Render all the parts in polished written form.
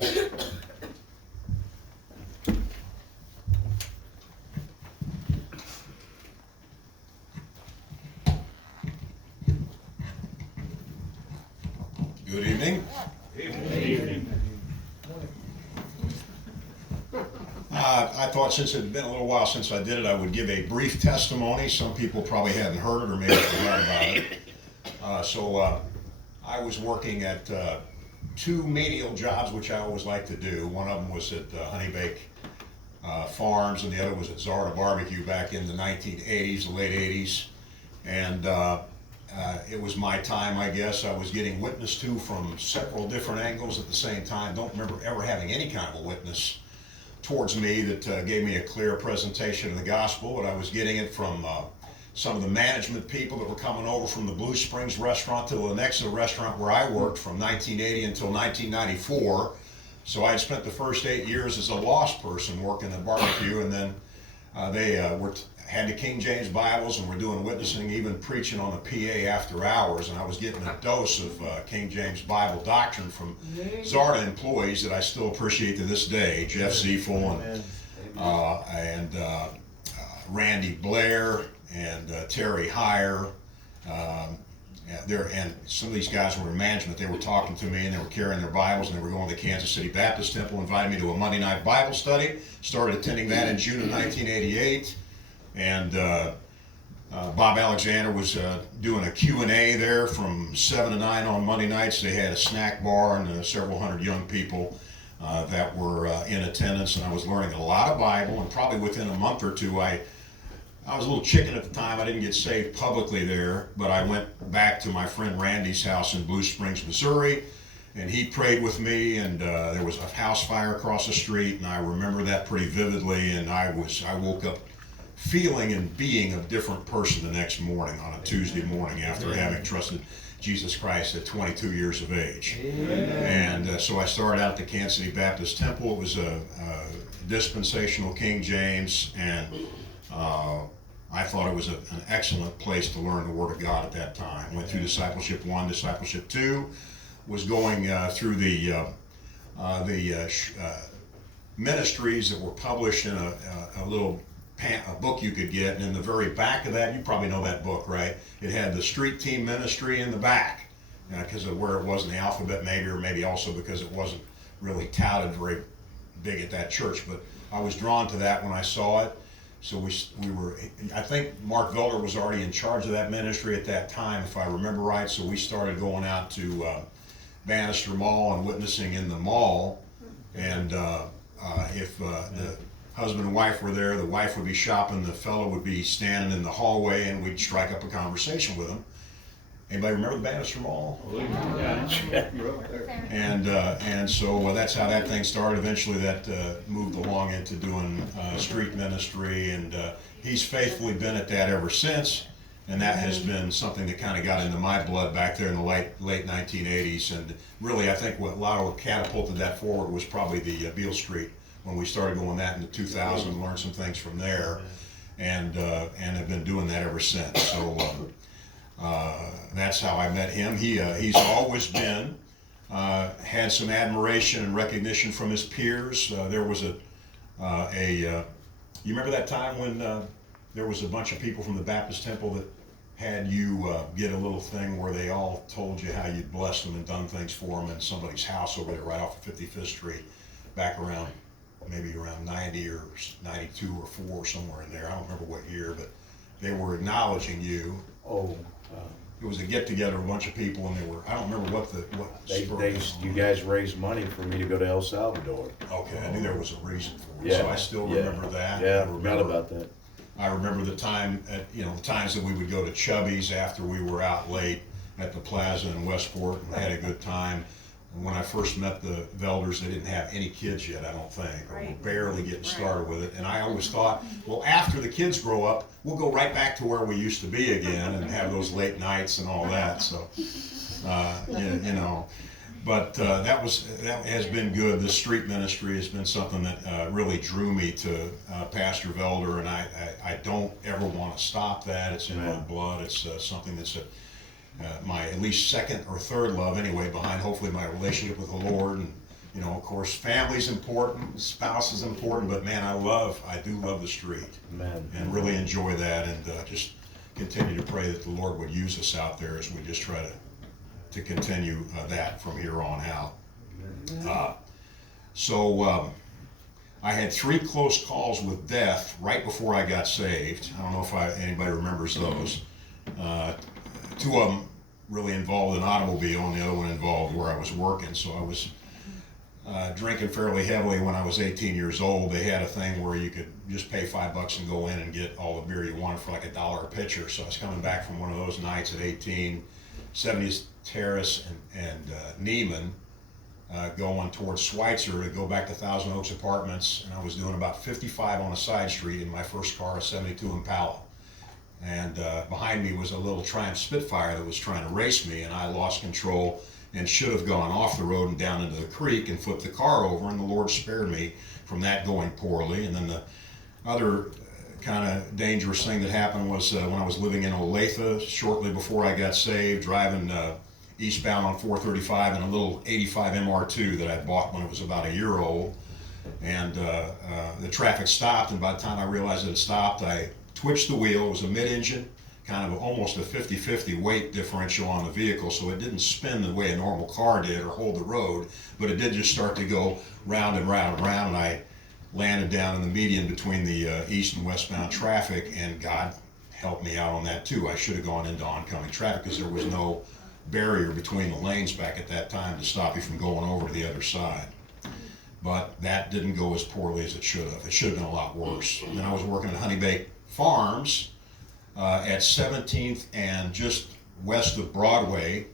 Good evening. I thought since it had been a little while since I did it, I would give a brief testimony. Some people probably hadn't heard it or maybe forgot about it. So I was working at two menial jobs, which I always like to do. One of them was at Honeybake Farms, and the other was at Zarda Barbecue back in the 1980s, the late 80s. And it was my time, I guess. I was getting witnessed to from several different angles at the same time. Don't remember ever having any kind of a witness towards me that gave me a clear presentation of the gospel, but I was getting it from some of the management people that were coming over from the Blue Springs restaurant to the next restaurant where I worked from 1980 until 1994. So I had spent the first 8 years as a lost person working at barbecue, and then they had the King James Bibles and were doing witnessing, even preaching on the PA after hours, and I was getting a dose of King James Bible doctrine from Zarda employees that I still appreciate to this day, Jeff Ziefel and Randy Blair and Terry Heyer. And some of these guys were in management. They were talking to me, and they were carrying their Bibles, and they were going to the Kansas City Baptist Temple, invited me to a Monday night Bible study. Started attending that in June of 1988. And Bob Alexander was doing a Q&A there from 7 to 9 on Monday nights. They had a snack bar and several hundred young people that were in attendance, and I was learning a lot of Bible. And probably within a month or two, I was a little chicken at the time. I didn't get saved publicly there, but I went back to my friend Randy's house in Blue Springs, Missouri, and he prayed with me, and there was a house fire across the street, and I remember that pretty vividly, and I woke up feeling and being a different person the next morning on a Tuesday morning after having trusted Jesus Christ at 22 years of age. And so I started out at the Kansas City Baptist Temple. It was a dispensational King James, and I thought it was an excellent place to learn the Word of God at that time. Went through Discipleship 1, Discipleship 2, was going through the ministries that were published in a little a book you could get, and in the very back of that, you probably know that book, right? It had the street team ministry in the back, because of where it was in the alphabet, maybe, or maybe also because it wasn't really touted very big at that church. But I was drawn to that when I saw it. So we were, I think Mark Velder was already in charge of that ministry at that time, if I remember right. So we started going out to Bannister Mall and witnessing in the mall, and if the husband and wife were there, the wife would be shopping, the fellow would be standing in the hallway, and we'd strike up a conversation with him. Anybody remember the Bannister Mall? And so that's how that thing started. Eventually that moved along into doing street ministry, and he's faithfully been at that ever since. And that has been something that kind of got into my blood back there in the late 1980s. And really, I think what catapulted that forward was probably the Beale Street, when we started going that in the 2000s, learned some things from there, and have been doing that ever since. So that's how I met him. He's always been had some admiration and recognition from his peers. There was you remember that time when there was a bunch of people from the Baptist Temple that had you get a little thing where they all told you how you'd blessed them and done things for them in somebody's house over there right off of 55th Street, back around maybe around 90 or 92 or 4, somewhere in there. I don't remember what year, but they were acknowledging you. It was a get together of a bunch of people, and they were, I don't remember you guys raised money for me to go to El Salvador. Okay, I knew there was a reason for it, so I still remember that. Yeah, I forgot about that. I remember the time the times that we would go to Chubby's after we were out late at the plaza in Westport and had a good time. When I first met the Velders, they didn't have any kids yet, I don't think, or were barely getting started with it. And I always thought, well, after the kids grow up, we'll go right back to where we used to be again and have those late nights and all that. So, but that has been good. The street ministry has been something that really drew me to Pastor Velder, and I don't ever want to stop that. It's in my blood. It's something that's my at least second or third love anyway, behind hopefully my relationship with the Lord and You know, of course, family's important, spouse is important, but man, I do love the street. Man. And really enjoy that, and just continue to pray that the Lord would use us out there as we just try to continue that from here on out. So I had 3 close calls with death right before I got saved. I don't know if anybody remembers those. 2 of them really involved an automobile, and the other one involved where I was working. So I was drinking fairly heavily when I was 18 years old. They had a thing where you could just pay $5 and go in and get all the beer you wanted for like $1 a pitcher. So I was coming back from one of those nights at 18, 70th Terrace and Neiman, going towards Schweitzer to go back to Thousand Oaks Apartments, and I was doing about 55 on a side street in my first car, a 72 Impala. And behind me was a little Triumph Spitfire that was trying to race me, and I lost control and should have gone off the road and down into the creek and flipped the car over, and the Lord spared me from that going poorly. And then the other kind of dangerous thing that happened was when I was living in Olathe shortly before I got saved, driving eastbound on 435 in a little 85 MR2 that I bought when it was about a year old. And the traffic stopped, and by the time I realized it had stopped, I twitched the wheel. It was a mid-engine, kind of almost a 50-50 weight differential on the vehicle, so it didn't spin the way a normal car did or hold the road, but it did just start to go round and round and round, and I landed down in the median between the east and westbound traffic, and God helped me out on that too. I should have gone into oncoming traffic because there was no barrier between the lanes back at that time to stop you from going over to the other side. But that didn't go as poorly as it should have. It should have been a lot worse. And then I was working at Honey Bay Farms at 17th and just west of Broadway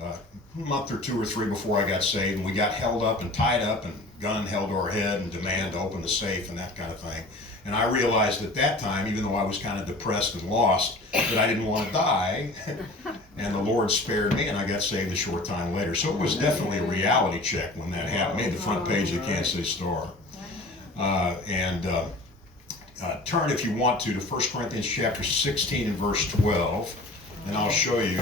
a month or 2 or 3 before I got saved, and we got held up and tied up and gun held to our head and demand to open the safe and that kind of thing. And I realized at that time, even though I was kind of depressed and lost, that I didn't want to die. And the Lord spared me, and I got saved a short time later. So it was definitely a reality check when that happened. Made the front page of the Kansas City Star. Turn, if you want to 1 Corinthians chapter 16 and verse 12, and I'll show you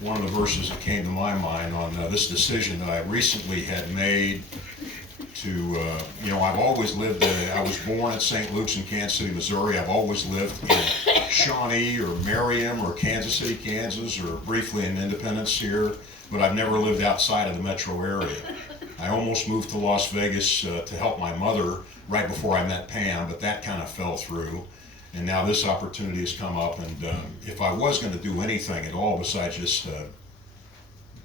one of the verses that came to my mind on this decision that I recently had made to, I've always lived, I was born at St. Luke's in Kansas City, Missouri. I've always lived in Shawnee or Merriam or Kansas City, Kansas, or briefly in Independence here, but I've never lived outside of the metro area. I almost moved to Las Vegas to help my mother right before I met Pam, but that kind of fell through. And now this opportunity has come up, and if I was going to do anything at all besides just,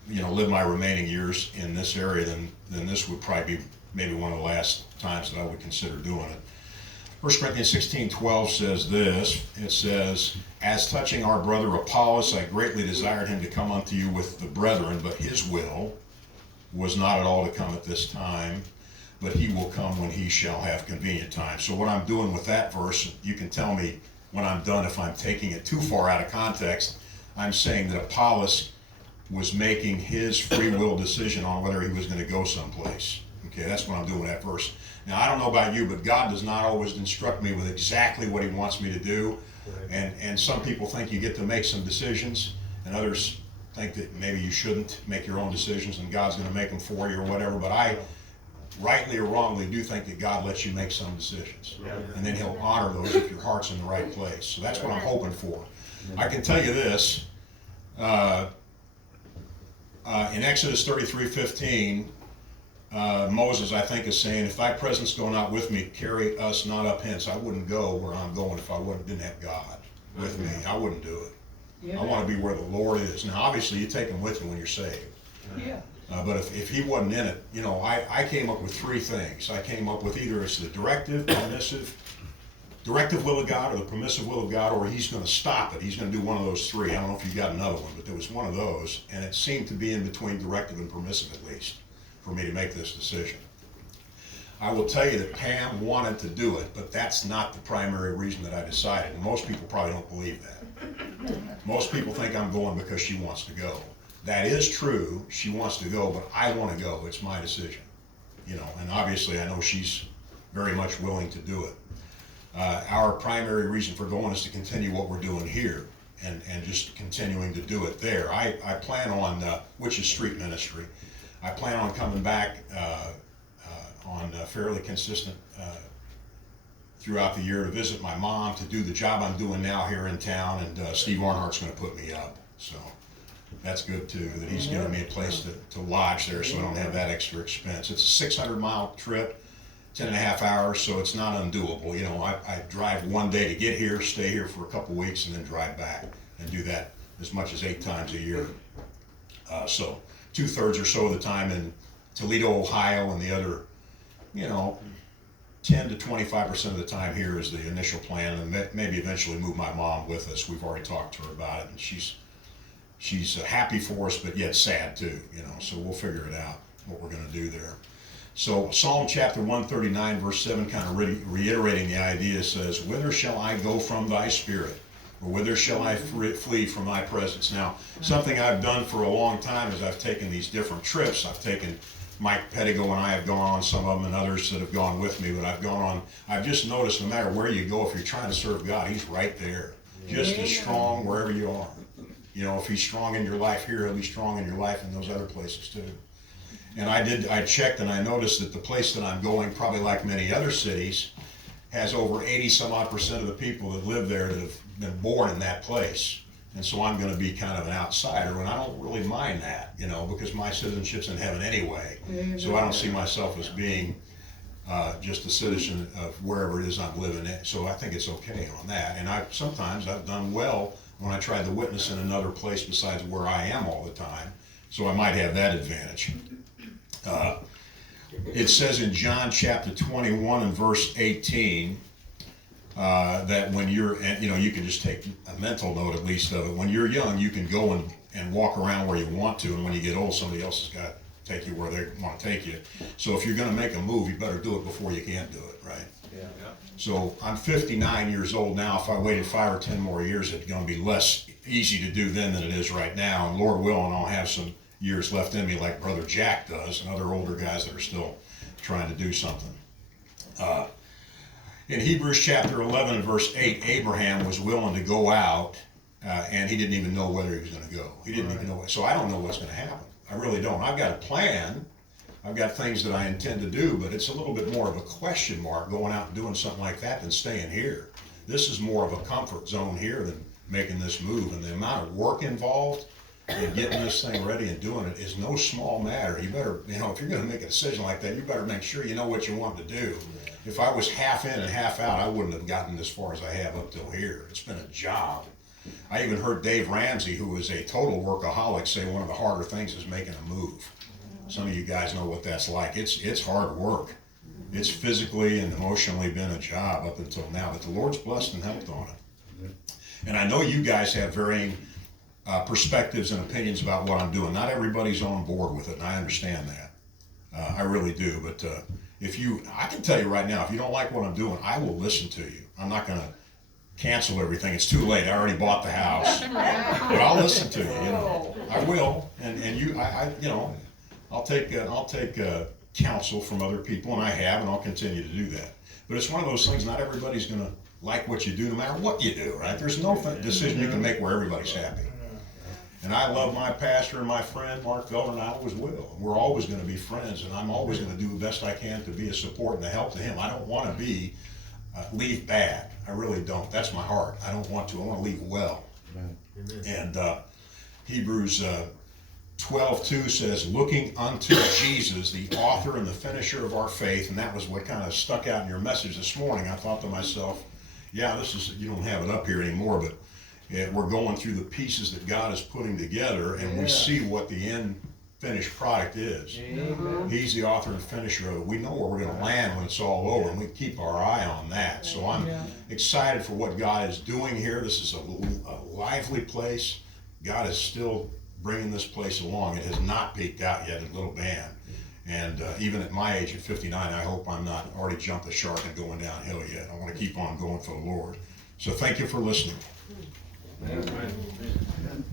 live my remaining years in this area, then this would probably be maybe one of the last times that I would consider doing it. 1 Corinthians 16:12 says this. It says, "As touching our brother Apollos, I greatly desired him to come unto you with the brethren, but his will was not at all to come at this time, but he will come when he shall have convenient time." So what I'm doing with that verse, you can tell me when I'm done if I'm taking it too far out of context. I'm saying that Apollos was making his free will decision on whether he was going to go someplace. Okay, that's what I'm doing with that verse. Now, I don't know about you, but God does not always instruct me with exactly what he wants me to do. And some people think you get to make some decisions, and others think that maybe you shouldn't make your own decisions and God's going to make them for you or whatever. But I, rightly or wrongly, do think that God lets you make some decisions. And then he'll honor those if your heart's in the right place. So that's what I'm hoping for. I can tell you this. In Exodus 33:15, Moses, I think, is saying, "If thy presence go not with me, carry us not up hence." I wouldn't go where I'm going if I didn't have God with me. I wouldn't do it. I want to be where the Lord is. Now, obviously, you take him with you when you're saved. But if he wasn't in it, I came up with 3 things. I came up with either it's the directive will of God or the permissive will of God, or he's going to stop it. He's going to do one of those 3. I don't know if you got another one, but there was one of those, and it seemed to be in between directive and permissive at least for me to make this decision. I will tell you that Pam wanted to do it, but that's not the primary reason that I decided. And most people probably don't believe that. Most people think I'm going because she wants to go. That is true. She wants to go, but I want to go. It's my decision. And obviously I know she's very much willing to do it. Our primary reason for going is to continue what we're doing here and just continuing to do it there. I plan on, which is street ministry, I plan on coming back on fairly consistent throughout the year to visit my mom, to do the job I'm doing now here in town, and Steve Arnhart's going to put me up. So that's good too, that he's giving me a place to lodge there so I don't have that extra expense. It's a 600-mile trip, 10.5 hours, so it's not undoable. You know, I drive one day to get here, stay here for a couple weeks, and then drive back, and do that as much as 8 times a year. So 2/3 or so of the time in Toledo, Ohio, and the other, 10 to 25% of the time here is the initial plan, and maybe eventually move my mom with us. We've already talked to her about it, and she's happy for us, but yet sad too, so we'll figure it out, what we're gonna do there. So Psalm chapter 139, verse 7, kind of reiterating the idea, says, "Whither shall I go from thy spirit? Or whither shall I flee from thy presence?" Now, something I've done for a long time is I've taken these different trips. I've taken Mike Pettigo and I have gone on some of them, and others that have gone with me, but I've just noticed no matter where you go, if you're trying to serve God, he's right there. Just as strong wherever you are. If he's strong in your life here, he'll be strong in your life in those other places too. And I checked and I noticed that the place that I'm going, probably like many other cities, has over 80-some-odd% of the people that live there that have been born in that place. And so I'm going to be kind of an outsider, and I don't really mind that, because my citizenship's in heaven anyway. So I don't see myself as being just a citizen of wherever it is I'm living in. So I think it's okay on that. And sometimes I've done well when I tried to witness in another place besides where I am all the time. So I might have that advantage. It says in John chapter 21 and verse 18, that when you're, you can just take a mental note at least of it. When you're young, you can go and walk around where you want to, and when you get old, somebody else has got to take you where they want to take you. So if you're going to make a move, you better do it before you can't do it, right? Yeah. So I'm 59 years old now. If I waited 5 or 10 more years, it's going to be less easy to do then than it is right now. And Lord willing, I'll have some years left in me like Brother Jack does and other older guys that are still trying to do something. In Hebrews chapter 11 and verse 8, Abraham was willing to go out, and he didn't even know whether he was going to go. He didn't even know. So I don't know what's going to happen. I really don't. I've got a plan. I've got things that I intend to do, but it's a little bit more of a question mark going out and doing something like that than staying here. This is more of a comfort zone here than making this move, and the amount of work involved in getting this thing ready and doing it is no small matter. You better, if you're going to make a decision like that, you better make sure you know what you want to do. If I was half in and half out, I wouldn't have gotten as far as I have up till here. It's been a job. I even heard Dave Ramsey, who is a total workaholic, say one of the harder things is making a move. Some of you guys know what that's like. It's hard work. It's physically and emotionally been a job up until now, but the Lord's blessed and helped on it. And I know you guys have varying perspectives and opinions about what I'm doing. Not everybody's on board with it, and I understand that. I really do, but I can tell you right now, if you don't like what I'm doing, I will listen to you. I'm not going to cancel everything. It's too late. I already bought the house, but I'll listen to you. I will, and I'll take counsel from other people, and I have, and I'll continue to do that. But it's one of those things. Not everybody's going to like what you do, no matter what you do. Right? There's no decision you can make where everybody's happy. And I love my pastor and my friend, Mark Felder, and I always will. We're always going to be friends, and I'm always going to do the best I can to be a support and a help to him. I don't want to leave bad. I really don't. That's my heart. I don't want to. I want to leave well. Amen. And Hebrews 12:2 says, "Looking unto Jesus, the author and the finisher of our faith," and that was what kind of stuck out in your message this morning. I thought to myself, yeah, you don't have it up here anymore, but we're going through the pieces that God is putting together, and we see what the end finished product is. Amen. He's the author and finisher of it. We know where we're going to land when it's all over, and we keep our eye on that. So I'm excited for what God is doing here. This is a lively place. God is still bringing this place along. It has not peaked out yet in Little Band. And even at my age, at 59, I hope I'm not already jumped the shark and going downhill yet. I want to keep on going for the Lord. So thank you for listening. Amen.